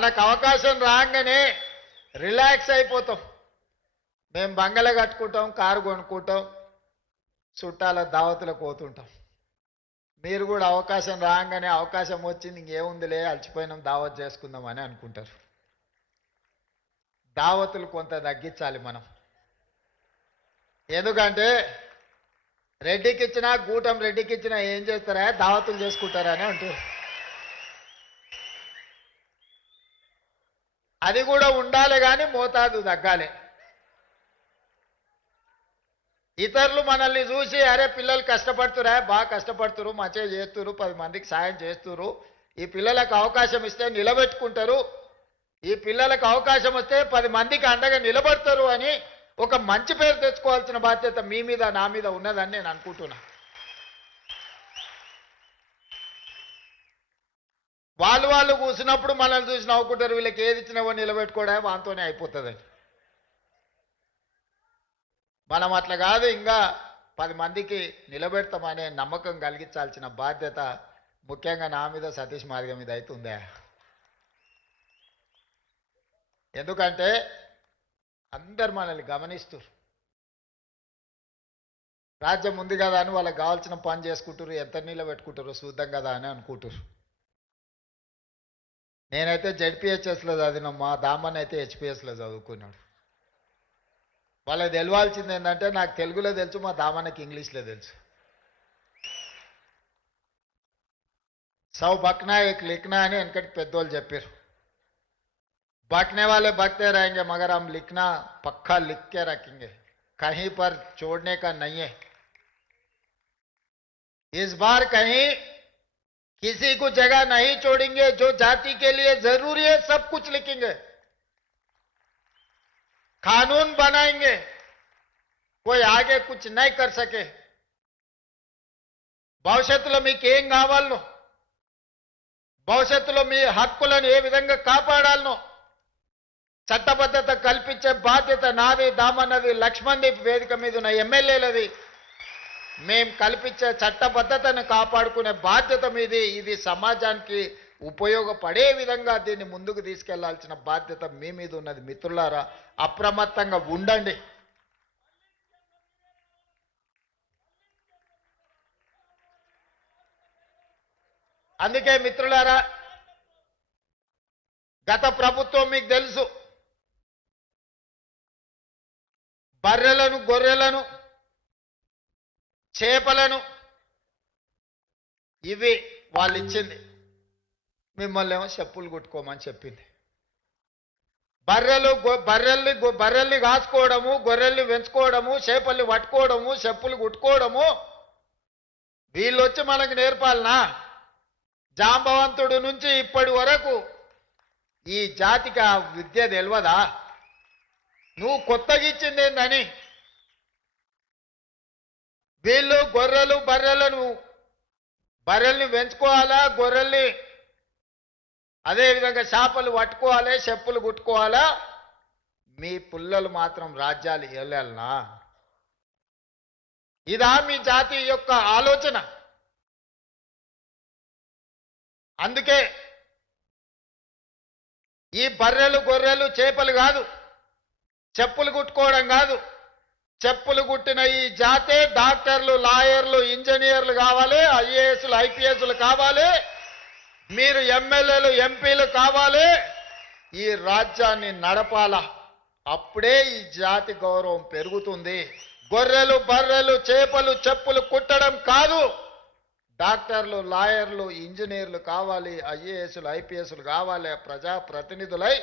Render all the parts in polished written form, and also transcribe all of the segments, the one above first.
మనకు అవకాశం రాగానే రిలాక్స్ అయిపోతాం. మేము బంగళ కట్టుకుంటాం, కారు కొనుక్కుంటాం, చుట్టాల దావతులకు పోతుంటాం. మీరు కూడా అవకాశం రాగానే అవకాశం వచ్చింది ఇంకేముందిలే అలసిపోయినాం దావత్ చేసుకుందాం అని అనుకుంటారు. దావతులు కొంత తగ్గించాలి మనం. ఎందుకంటే రెడ్డికి ఇచ్చినా గూటం రెడ్డికి ఇచ్చినా ఏం చేస్తారా దావతులు చేసుకుంటారా అని అంటారు. అది కూడా ఉండాలి కానీ మోతాదు తగ్గాలి. ఇతరులు మనల్ని చూసి అరే పిల్లలు కష్టపడుతురా, బాగా కష్టపడుతురు, మంచిగా చేస్తురు, 10 మందికి సాయం చేస్తురు, ఈ పిల్లలకు అవకాశం ఇస్తే నిలబెట్టుకుంటారు, ఈ పిల్లలకు అవకాశం వస్తే 10 మందికి అండగా నిలబడతారు అని ఒక మంచి పేరు తెచ్చుకోవాల్సిన బాధ్యత మీ మీద నా మీద ఉన్నదని నేను అనుకుంటున్నా. వాళ్ళు కూసినప్పుడు మనల్ని చూసి నవ్వుకుంటారు, వీళ్ళకి ఏది ఇచ్చినావో నిలబెట్టుకోవడా వాంతోనే అయిపోతుందని. మనం అట్లా కాదు, ఇంకా 10 మందికి నిలబెడతామనే నమ్మకం కలిగించాల్సిన బాధ్యత ముఖ్యంగా నా మీద సతీష్ మార్గం మీద అవుతుందే. ఎందుకంటే అందరు మనల్ని గమనిస్తారు. రాజ్యం ఉంది కదా అని వాళ్ళకి కావాల్సిన పని చేసుకుంటారు, ఎంత నిలబెట్టుకుంటారో చూద్దాం కదా అని అనుకుంటారు. నేనైతే జెడ్పీహెచ్ఎస్లో చదివిన, మా దామన్ అయితే హెచ్పిఎస్లో చదువుకున్నాడు. వాళ్ళకి తెలవాల్సింది ఏంటంటే నాకు తెలుగులో తెలుసు, మా దామన్నకి ఇంగ్లీష్లో తెలుసు. సౌ బక్నా ఏక్ లిఖనా అని వెనకటి పెద్దోళ్ళు చెప్పారు. बकने वाले बकते रहेंगे मगर हम लिखना पक्का लिख के रखेंगे, कहीं पर छोड़ने का नहीं है. इस बार कहीं किसी को जगह नहीं छोड़ेंगे. जो जाति के लिए जरूरी है सब कुछ लिखेंगे, कानून बनाएंगे, कोई आगे कुछ नहीं कर सके. భవిష్యత్తులో మీకు ఏం కావాలనో, భవిష్యత్తులో మీ హక్కులను ఏ విధంగా కాపాడాలనో చట్టబద్ధత కల్పించే బాధ్యత నాది, దామన్నది, లక్ష్మణ్ దీప్ వేదిక మీద ఉన్న ఎమ్మెల్యేలది. మేం కల్పించే చట్టబద్ధతను కాపాడుకునే బాధ్యత మీది. ఇది సమాజానికి ఉపయోగపడే విధంగా దీన్ని ముందుకు తీసుకెళ్లాల్సిన బాధ్యత మీ మీద ఉన్నది. మిత్రులారా, అప్రమత్తంగా ఉండండి. అందుకే మిత్రులారా, గత ప్రభుత్వం మీకు తెలుసు, బర్రెలను, గొర్రెలను, చేపలను ఇవి వాళ్ళు ఇచ్చింది. మిమ్మల్ని ఏమో చెప్పులు కుట్టుకోమని చెప్పింది. బర్రెల్ని కాచుకోవడము, గొర్రెల్ని పెంచుకోవడము, చేపల్ని పట్టుకోవడము, చెప్పులు కుట్టుకోవడము వీళ్ళు వచ్చి మనకు నేర్పాలనా? జాంబవంతుడు నుంచి ఇప్పటి వరకు ఈ జాతికి ఆ విద్య తెలియదా? నువ్వు కొత్తగా ఇచ్చింది ఏందని? వీళ్ళు బర్రెల్ని పెంచుకోవాలా, గొర్రెల్ని అదేవిధంగా చేపలు పట్టుకోవాలి, చెప్పులు కుట్టుకోవాలా. మీ పుల్లలు మాత్రం రాజ్యాలు వెళ్ళాలనా? ఇదా మీ జాతి యొక్క ఆలోచన? అందుకే ఈ బర్రెలు, గొర్రెలు, చేపలు కాదు, చెప్పులు కుట్టుకోవడం కాదు, చెప్పులు కుట్టిన ఈ జాతే డాక్టర్లు, లాయర్లు, ఇంజనీర్లు కావాలి, ఐఏఎస్లు, ఐపీఎస్లు కావాలి, మీరు ఎమ్మెల్యేలు, ఎంపీలు కావాలి. ఈ రాజ్యాన్ని నడపాల. అప్పుడే ఈ జాతి గౌరవం పెరుగుతుంది. గొర్రెలు, బర్రెలు, చేపలు, చెప్పులు కుట్టడం కాదు, డాక్టర్లు, లాయర్లు, ఇంజనీర్లు కావాలి, ఐఏఎస్లు, ఐపీఎస్లు కావాలి. ప్రజాప్రతినిధులై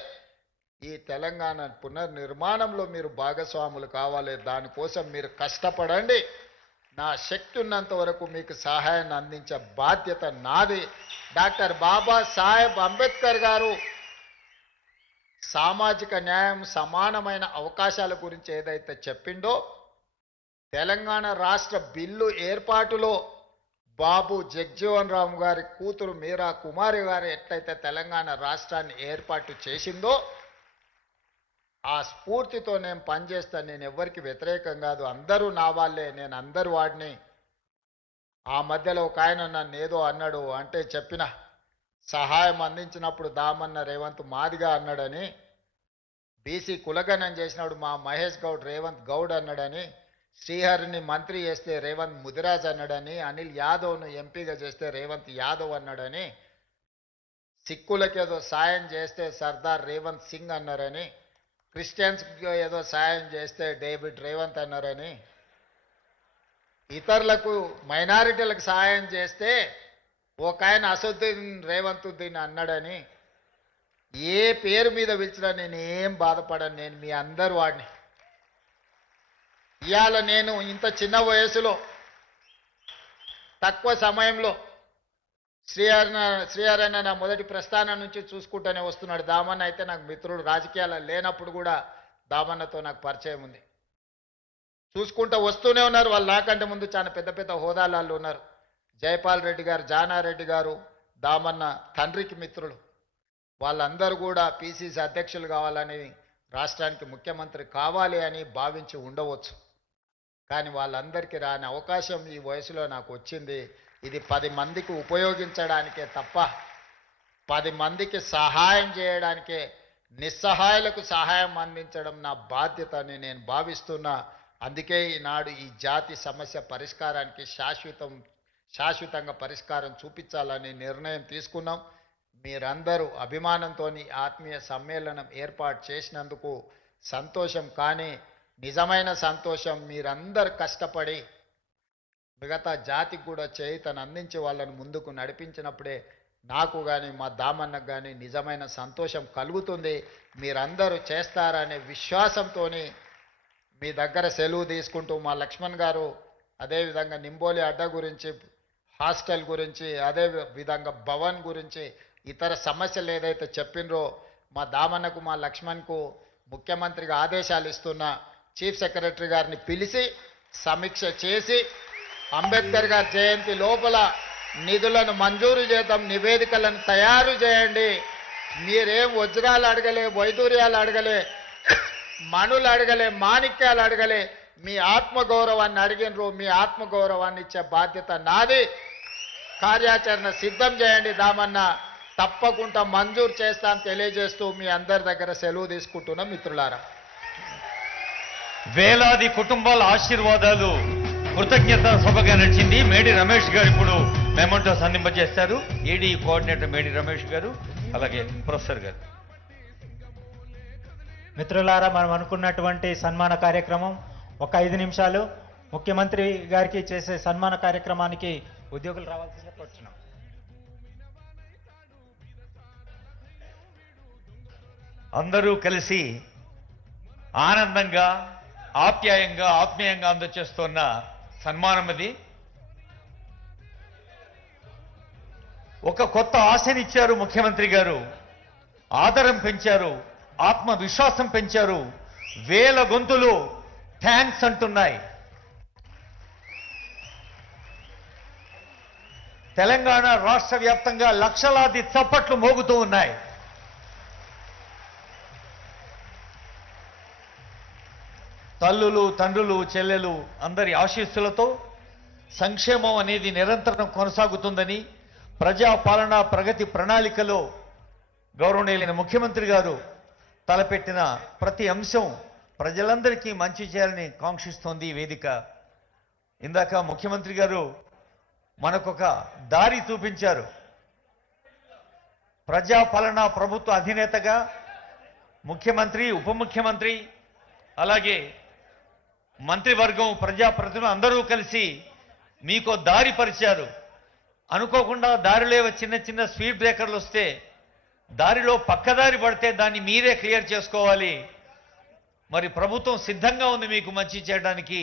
ఈ తెలంగాణ పునర్నిర్మాణంలో మీరు భాగస్వాములు కావాలి. దానికోసం మీరు కష్టపడండి. నా శక్తి ఉన్నంత వరకు మీకు సహాయాన్ని అందించే బాధ్యత నాది. డాక్టర్ బాబాసాహెబ్ అంబేద్కర్ గారు సామాజిక న్యాయం, సమానమైన అవకాశాల గురించి ఏదైతే చెప్పిండో, తెలంగాణ రాష్ట్ర బిల్లు ఏర్పాటులో బాబు జగ్జీవన్ రామ్ గారి కూతురు మీరా కుమారి గారు ఎట్లయితే తెలంగాణ రాష్ట్రాన్ని ఏర్పాటు చేసిందో, ఆ స్ఫూర్తితో నేను పనిచేస్తాను. నేను ఎవరికి వ్యతిరేకం కాదు, అందరూ నా వాళ్ళే, నేను అందరు వాడిని. ఆ మధ్యలో ఒక ఆయన నన్ను ఏదో అన్నాడు అంటే చెప్పిన, సహాయం అందించినప్పుడు దామన్న రేవంత్ మాదిగా అన్నాడని, బీసీ కులగణం చేసినప్పుడు మా మహేష్ గౌడ్ రేవంత్ గౌడ్ అన్నాడని, శ్రీహరిని మంత్రి చేస్తే రేవంత్ ముదిరాజ్ అన్నాడని, అనిల్ యాదవ్ను ఎంపీగా చేస్తే రేవంత్ యాదవ్ అన్నాడని, సిక్కులకు ఏదో సాయం చేస్తే సర్దార్ రేవంత్ సింగ్ అన్నారని, క్రిస్టియన్స్కి ఏదో సాయం చేస్తే డేవిడ్ రేవంత్ అన్నారని, ఇతరులకు మైనారిటీలకు సాయం చేస్తే ఒక ఆయన అసదుద్దీన్ రేవంతుద్దీన్ అన్నాడని, ఏ పేరు మీద పిలిచినా నేను ఏం బాధపడను. నేను మీ అందరు వాడిని. ఇవాళ నేను ఇంత చిన్న వయసులో తక్కువ సమయంలో శ్రీహరన్న నా మొదటి ప్రస్థానం నుంచి చూసుకుంటూనే వస్తున్నాడు. దామన్న అయితే నాకు మిత్రుడు, రాజకీయాలు లేనప్పుడు కూడా దామన్నతో నాకు పరిచయం ఉంది. చూసుకుంటూ వస్తూనే ఉన్నారు. వాళ్ళు నాకంటే ముందు చాలా పెద్ద పెద్ద హోదాలలో ఉన్నారు. జయపాల్ రెడ్డి గారు, జానారెడ్డి గారు దామన్న తండ్రికి మిత్రులు. వాళ్ళందరూ కూడా పిసిసి అధ్యక్షులు కావాలని, రాష్ట్రానికి ముఖ్యమంత్రి కావాలి అని భావించి ఉండవచ్చు. కానీ వాళ్ళందరికీ రాని అవకాశం ఈ వయసులో నాకు వచ్చింది. ఇది 10 మందికి ఉపయోగించడానికే తప్ప 10 మందికి సహాయం చేయడానికే, నిస్సహాయులకు సహాయం అందించడం నా బాధ్యత అని నేను భావిస్తున్నా. అందుకే ఈనాడు ఈ జాతి సమస్య పరిష్కారానికి శాశ్వతంగా పరిష్కారం చూపించాలని నిర్ణయం తీసుకున్నాం. మీరందరూ అభిమానంతో ఆత్మీయ సమ్మేళనం ఏర్పాటు చేసినందుకు సంతోషం. కానీ నిజమైన సంతోషం మీరందరూ కష్టపడి మిగతా జాతికి కూడా చేయుతను అందించి వాళ్ళని ముందుకు నడిపించినప్పుడే నాకు కానీ మా దామన్నకు కానీ నిజమైన సంతోషం కలుగుతుంది. మీరందరూ చేస్తారనే విశ్వాసంతో మీ దగ్గర సెలవు తీసుకుంటూ, మా లక్ష్మణ్ గారు అదేవిధంగా నింబోలి అడ్డ గురించి, హాస్టల్ గురించి, అదే విధంగా భవన్ గురించి, ఇతర సమస్యలు ఏదైతే చెప్పినరో మా దామన్నకు మా లక్ష్మణ్కు ముఖ్యమంత్రిగా ఆదేశాలు ఇస్తున్న చీఫ్ సెక్రటరీ గారిని పిలిచి సమీక్ష చేసి అంబేద్కర్ గారి జయంతి లోపల నిధులను మంజూరు చేద్దాం, నివేదికలను తయారు చేయండి. మీరేం వజ్రాలు అడగలే, వైదూర్యాలు అడగలే, మణులు అడగలే, మాణిక్యాలు అడగలే, మీ ఆత్మగౌరవాన్ని అడిగినరు. మీ ఆత్మగౌరవాన్ని ఇచ్చే బాధ్యత నాది. కార్యాచరణ సిద్ధం చేయండి దామన్న, తప్పకుండా మంజూరు చేస్తాను తెలియజేస్తూ మీ అందరి దగ్గర సెలవు తీసుకుంటున్న మిత్రులారా. వేలాది కుటుంబాల ఆశీర్వాదాలు కృతజ్ఞత సభగా నడిచింది. మేడి రమేష్ గారు ఇప్పుడు మెమంటోస్ అందింపజేస్తారు. ఈడీ కోఆర్డినేటర్ మేడి రమేష్ గారు, అలాగే ప్రొఫెసర్ గారు. మిత్రులారా, మనం అనుకున్నటువంటి సన్మాన కార్యక్రమం ఒక 5 నిమిషాలు. ముఖ్యమంత్రి గారికి చేసే సన్మాన కార్యక్రమానికి ఉద్యోగులు రావాల్సిందిగా కోరుచున్నాం. అందరూ కలిసి ఆనందంగా, ఆప్యాయంగా, ఆత్మీయంగా అందచేస్తున్న సన్మానం అది. ఒక కొత్త ఆశనిచ్చారు ముఖ్యమంత్రి గారు, ఆదరం పెంచారు, ఆత్మవిశ్వాసం పెంచారు. వేల గొంతులు థ్యాంక్స్ అంటున్నాయి. తెలంగాణ రాష్ట్ర వ్యాప్తంగా లక్షలాది చప్పట్లు మోగుతూ ఉన్నాయి. తల్లులు, తండ్రులు, చెల్లెలు అందరి ఆశీస్సులతో సంక్షేమం అనేది నిరంతరం కొనసాగుతుందని, ప్రజాపాలన ప్రగతి ప్రణాళికలో గౌరవనీయులైన ముఖ్యమంత్రి గారు తలపెట్టిన ప్రతి అంశం ప్రజలందరికీ మంచి చేయాలని కాంక్షిస్తోంది ఈ వేదిక. ఇందాక ముఖ్యమంత్రి గారు మనకొక దారి చూపించారు. ప్రజాపాలన ప్రభుత్వ అధినేతగా ముఖ్యమంత్రి, ఉప ముఖ్యమంత్రి, అలాగే మంత్రివర్గం, ప్రజాప్రతినిధులు అందరూ కలిసి మీకు దారి పరిచారు. అనుకోకుండా దారిలో చిన్న చిన్న స్పీడ్ బ్రేకర్లు వస్తే, దారిలో పక్కదారి పడితే దాన్ని మీరే క్లియర్ చేసుకోవాలి. మరి ప్రభుత్వం సిద్ధంగా ఉంది మీకు మంచి చేయడానికి.